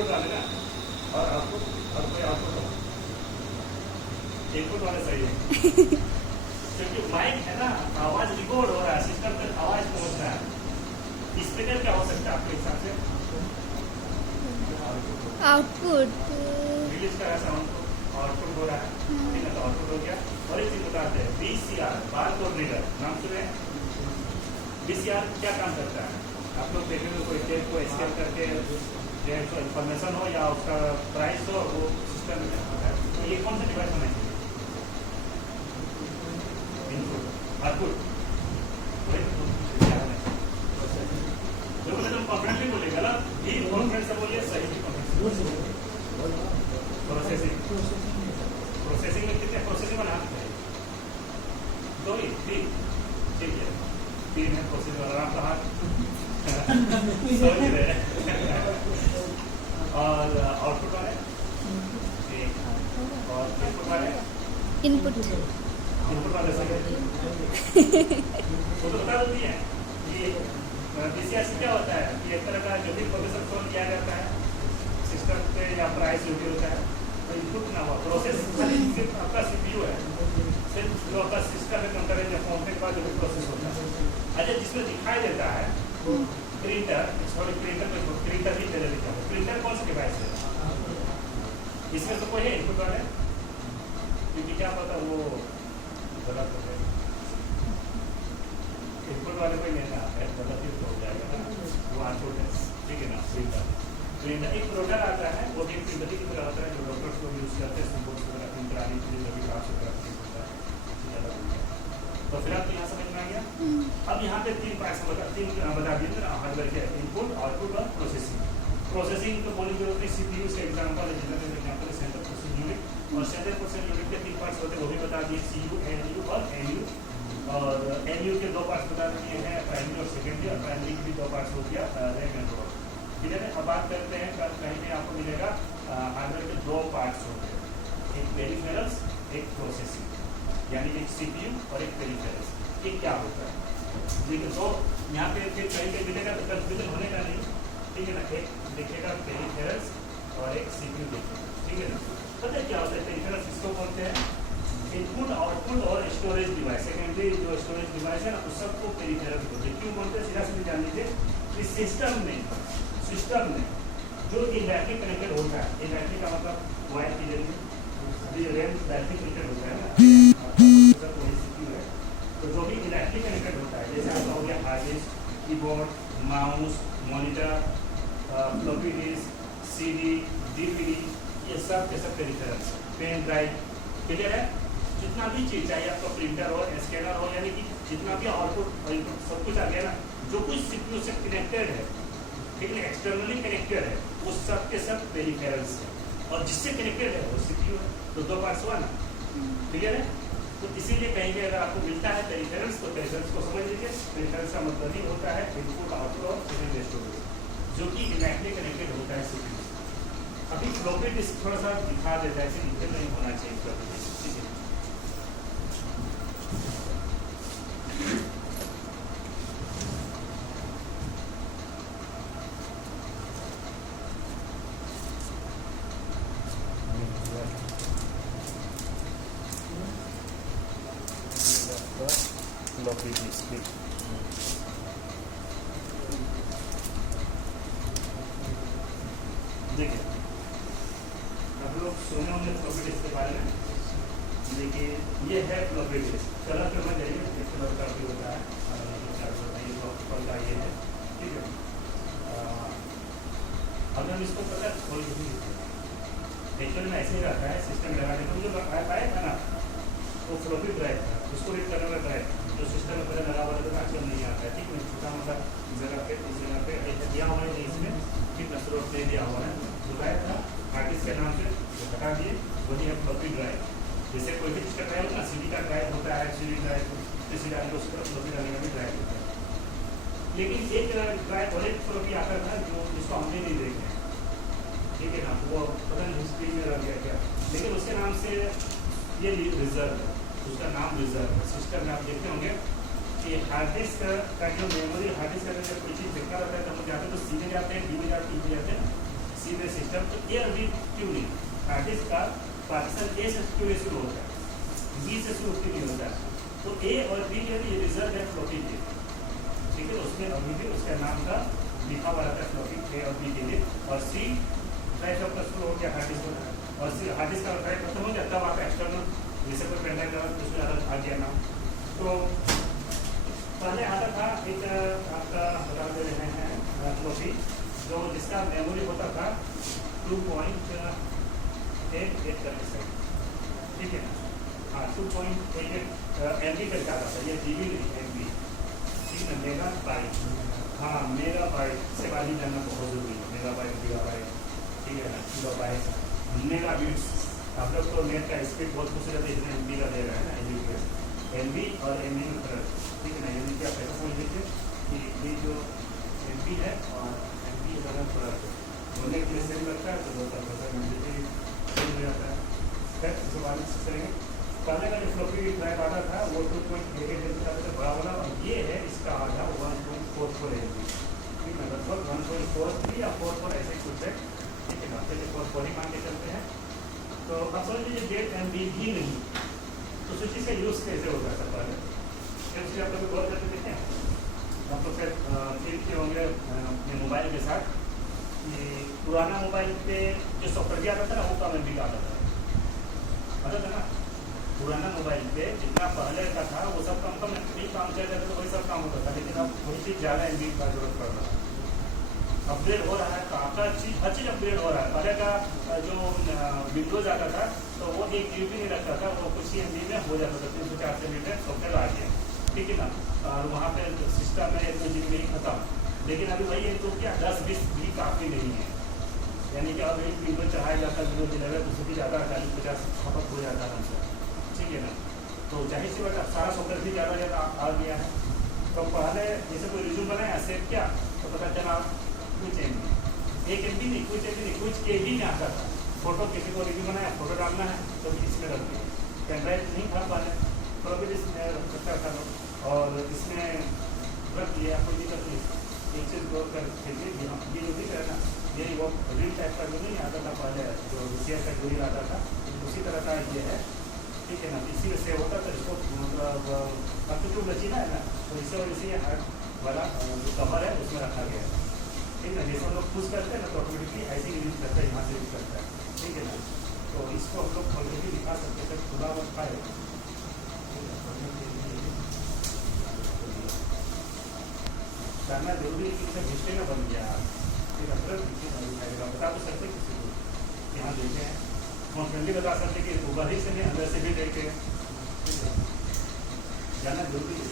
Output वाले ना, और आउटपुट और कोई आउटपुट हो, इनपुट वाले सही है क्योंकि माइक है ना, आवाज रिकॉर्ड हो रहा है, सिस्टम तक आवाज पहुंच रहा है। स्पीकर क्या हो सकता है आपके हिसाब से? आउटपुट रिलीज का साउंड को आउटपुट हो रहा है, ठीक है, तो आउटपुट हो गया। और एक चीज बताते हैं, VCR बारकोड रीडर नाम सुने? VCR क्या काम करता है? आप लोग देखेंगे कोई टेप को स्कैन करके जो इंफॉर्मेशन हो या उसका प्राइस हो, वो सिस्टम में होता है। तो ये कौन सा डिवाइस होना चाहिए? इनपुट आउटपुट तुम कॉन्फिडेंटली बोले, गलत भी कॉन्फिडेंस से बोलिए, सही भी कॉन्फिडेंस। प्रोसेसिंग में कितने प्रोसेसिंग बना? दो ही, तीन, ठीक है, तीन है प्रोसेसिंग वाला आपका हाथ समझ रहे हैं। और आउटपुट वाले एक, और इनपुट वाले इनपुट वाले सही है। वो तो बता देती है कि VCR से क्या होता है कि एक तरह का जो भी प्रोसेसर फोन किया जाता है सिस्टम पे या प्राइस जो भी होता है, तो इनपुट ना हुआ प्रोसेस सिर्फ आपका CPU है, सिर्फ जो आपका सिस्टम में कंपेयर या फोन के बाद जो भी प्रोसेस होता है। अच्छा, जिसमें दिखाई देता है प्रिंटर, सॉरी प्रिंटर ही दे देता है। प्रिंटर कौन सा डिवाइस है? इसमें तो कोई है इनपुट वाले, क्योंकि क्या पता वो गलत हो जाए, इनपुट वाले कोई लेना है गलत ही हो जाएगा ना, वो आउटपुट है, ठीक है ना। प्रिंटर एक प्रोडक्ट आता है, वो भी प्रिंटर की तरह आता है जो डॉक्टर्स को यूज करते हैं सिंबल्स वगैरह प्रिंट कराने के लिए, जब क्लास वगैरह होता है। तो फिर आपको यहाँ समझ में आ गया। अब यहाँ पे तीन पार्ट्स बता दिए ना हार्डवेयर के, इनपुट, आउटपुट और प्रोसेसिंग। प्रोसेसिंग तो बोलने की जरूरत नहीं, CPU से एग्जाम्पल है, जनरल एग्जाम्पल है सेंट्रल प्रोसेसिंग यूनिट, और सेंट्रल प्रोसेसिंग यूनिट के तीन पार्ट्स होते हैं, वो भी बता दिए, CU, ALU और NU। और NU के दो पार्ट्स बता दिए हैं, प्राइमरी और सेकेंडरी, और प्राइमरी के भी दो पार्ट्स हो गया, रैम एंड रोड। ठीक है, अब बात करते हैं, कहीं में आपको मिलेगा हार्डवेयर के दो पार्ट्स होते हैं, एक पेरिफेरल्स, एक प्रोसेसिंग, यानी एक CPU और एक पेरिफेरल्स। ये क्या होता है? ठीक है, तो यहाँ पे फिर कहीं पे मिलेगा तो कंफ्यूजन होने का नहीं, ठीक है ना। एक दिखेगा पेरिफेरल्स और एक CPU दिखेगा, ठीक है ना। पता है क्या होता है पेरिफेरल्स? इसको बोलते हैं इनपुट, आउटपुट और स्टोरेज डिवाइस। सेकेंडरी जो स्टोरेज डिवाइस है ना, उस सबको पेरिफेरल्स बोलते हैं। क्यों बोलते हैं? सीधा सीधे जान लीजिए, इस सिस्टम में जो इलेक्ट्रिक कनेक्टेड होता है, इलेक्ट्रिक का मतलब वायर के जरिए रैम इलेक्ट्रिक कनेक्टेड होता है ना, तो जो भी इलेक्ट्रिक कनेक्टेड होता है, जैसे आपका हो गया hard disk, keyboard, mouse, monitor, floppy disk, CD, DVD, ये सब के सब पेरिफेरल्स, पेन ड्राइव, क्लियर है। जितना भी चीज चाहे आपका प्रिंटर हो, स्कैनर हो, यानी कि जितना भी आउटपुट और इनपुट सब कुछ आ गया ना, जो कुछ CPU से कनेक्टेड है, ठीक है, एक्सटर्नली कनेक्टेड है, वो सब के सब पेरिफेरल्स है। और जिससे कनेक्टेड है वो CPU है। तो दो पार्ट्स हुआ ना, क्लियर है। तो इसीलिए कहीं भी अगर आपको मिलता है पेरिफेरल्स, तो पेरिफेरल्स को समझ लीजिए। पेरिफेरल्स का मतलब ही होता है इनपुट, आउटपुट और सेकेंडरी स्टोरेज, जो कि इलेक्ट्रिक कनेक्टेड होता है CPU। अभी फ्लॉपी डिस्क थोड़ा सा दिखा देता है, ऐसे नीचे नहीं होना चाहिए फ्लॉपी डिस्क, ठीक है। फ्लॉपी डिस्क देखिए, अब लोग सुने होंगे फ्लॉपी डिस्क के बारे में। देखिए, ये है फ्लॉपी डिस्क, कलर पे मत जाइए, कलर का भी होता है, का ये है, ठीक है। अगर हम इसको पता खोल के एक्चुअली में ऐसे ही रहता है, सिस्टम लगाने को जो पाएगा ना, वो फ्लॉपी ड्राइव था, उसको रीड करने वाला ड्राइव जो सिस्टम में पहले लगा हुआ था, आजकल नहीं आता है, ठीक है। छोटा मोटा जगह पे, इस जगह पे दिया हुआ है, इसमें फिटनेस रोड दे दिया हुआ है, जो ड्राइव था हार्ड डिस्क के नाम से हटा दिए, वही है फ्लॉपी ड्राइव। जैसे कोई भी चीज़ का ड्राइव होता है, CD का ड्राइव होता है, CD ड्राइव, CD डालने उस पर फ्लॉपी डालने का भी ड्राइव होता है। लेकिन एक ड्राइव और एक फ्लॉपी आता था जो जिसको हमने नहीं देखे, ठीक है ना, वो पता नहीं हिस्ट्री में रह गया क्या, लेकिन उसके नाम से ये रिजर्व है, उसका नाम रिजर्व है। सिस्टम में आप देखते होंगे कि हार्ड डिस्क का जो मेमोरी, हार्ड डिस्क का जब कोई चीज़ देखना रहता है तो हम जाते हैं तो C में जाते हैं, D में जाते हैं, E में जाते हैं। सी में सिस्टम, तो ए और बी क्यों नहीं, हार्ड डिस्क का पार्टीशन ए से क्यों शुरू होता है, बी से शुरू क्यों नहीं होता है। तो ए और बी जो है ये रिजर्व है फ्लॉपी के, ठीक है, उसमें अभी भी उसका नाम का लिखा हुआ रहता है फ्लॉपी ए और बी के लिए। और सी ड्राइव का शुरू हो गया हार्ड डिस्क होता है, और सी हार्ड डिस्क का ड्राइव खत्म हो गया तब आपका एक्सटर्नल जैसे कोई पेन ड्राइव लगा तो उसमें अलग आ गया नाम। तो पहले आता था एक आपका बता दे रहे हैं फ्लॉपी, जो जिसका मेमोरी होता था 2.88 करके, ठीक है ना, हाँ 2.88 MB का आता था, ये GB नहीं MB, ठीक है, मेगा बाइट, हाँ मेगा बाइट से वाली जानना बहुत जरूरी है, मेगा बाइट गीगा बाइट, ठीक है ना, किलो बाइट, मेगा बिट्स। आप लोग तो नेट का स्पीड बहुत कुछ रहता है, इतना MB का दे रहा है ना MB और MB में फर्क, ठीक है ना, यानी कि आप ऐसा समझ लीजिए कि ये जो MB है और MB का फर्क है, बोलने के लिए सेम लगता है तो बोलता है सेम हो जाता है। फिर इसके बाद करेंगे, पहले का जो फ्लॉपी ड्राइव आता था वो 2.88 MB का था बड़ा वाला, और ये है इसका आधा 1.44 MB, ठीक है, लगभग 1.43 या 44 ऐसे कुछ है, ठीक है ना, चलिए 44 ही मान के चलते हैं। तो अब समझ लीजिए 1.5 MB भी नहीं, तो उस चीज़ का यूज़ कैसे होगा सब पहले, फिर उसके आप लोग गौर करके देखें। आप लोग फिर के होंगे अपने मोबाइल के साथ कि पुराना मोबाइल पे जो सॉफ्टवेयर आता था ना वो कम MB का आता था ना, पुराना मोबाइल पे जितना पहले का था वो सब कम भी काम चल रहा था, तो वही सब काम होता था, लेकिन अब थोड़ी सी ज़्यादा MB का जरूरत पड़ रहा है, अपग्रेड हो रहा है, तो आपका हर चीज़ अपग्रेड हो रहा है। पहले का जो विंडोज आता था तो वो 1 GB नहीं रखता था, वो कुछ ही MB में हो जाता था, 300-400 MB में सॉफ्टवेयर आ गया, ठीक है ना, और वहाँ पे सिस्टम में 2 GB नहीं खत्म। लेकिन अभी वही है तो क्या 10-20 भी काफ़ी नहीं है, यानी कि अब एक विंडो चढ़ाया जाता है विंडोज 11 तो उससे भी ज़्यादा 40-50 खपत हो जाता है हमसे, ठीक है ना। तो जाहिर सी बात है सारा सॉफ्टवेयर भी ज़्यादा आ गया है। तो पहले जैसे कोई रिज्यूम बनाया सेव किया तो पता चला कुछ MB, 1 MB नहीं, कुछ MB नहीं, कुछ KB में आता था। फोटो किसी को रिज्यूम बनाया, फोटो डालना है तो भी इसमें रख दिया, पेन ड्राइव नहीं था पहले तो भी इसमें रख सकता था लोग, और इसमें रख दिया, कोई दिक्कत नहीं। एक चीज़ गौर करके ये जो भी है ना, यही वो रील टाइप का जो नहीं आता था पहले, जो शेयर का रील आता था उसी तरह का ये है, ठीक है ना, इसी में सेव होता था। इसको मतलब अब तो लचीला है ना, तो इससे वजह से ये हार्ड वाला जो कवर है उसमें रखा गया है, ठीक है। जैसे हम लोग पुश करते हैं ना तो ऑटोमेटिकली ऐसे ही यूज करता है, यहाँ से यूज करता है, ठीक है ना। तो इसको हम लोग ऑलरेडी दिखा सकते हैं, खुला हुआ है जानना जरूरी है कि इसे हिस्ट्री में बन गया, ठीक है, बता तो सकते किसी को, यहाँ देते हैं कॉन्फिडेंटली बता सकते कि ऊपर ही से नहीं अंदर से भी देखे, जानना जरूरी है।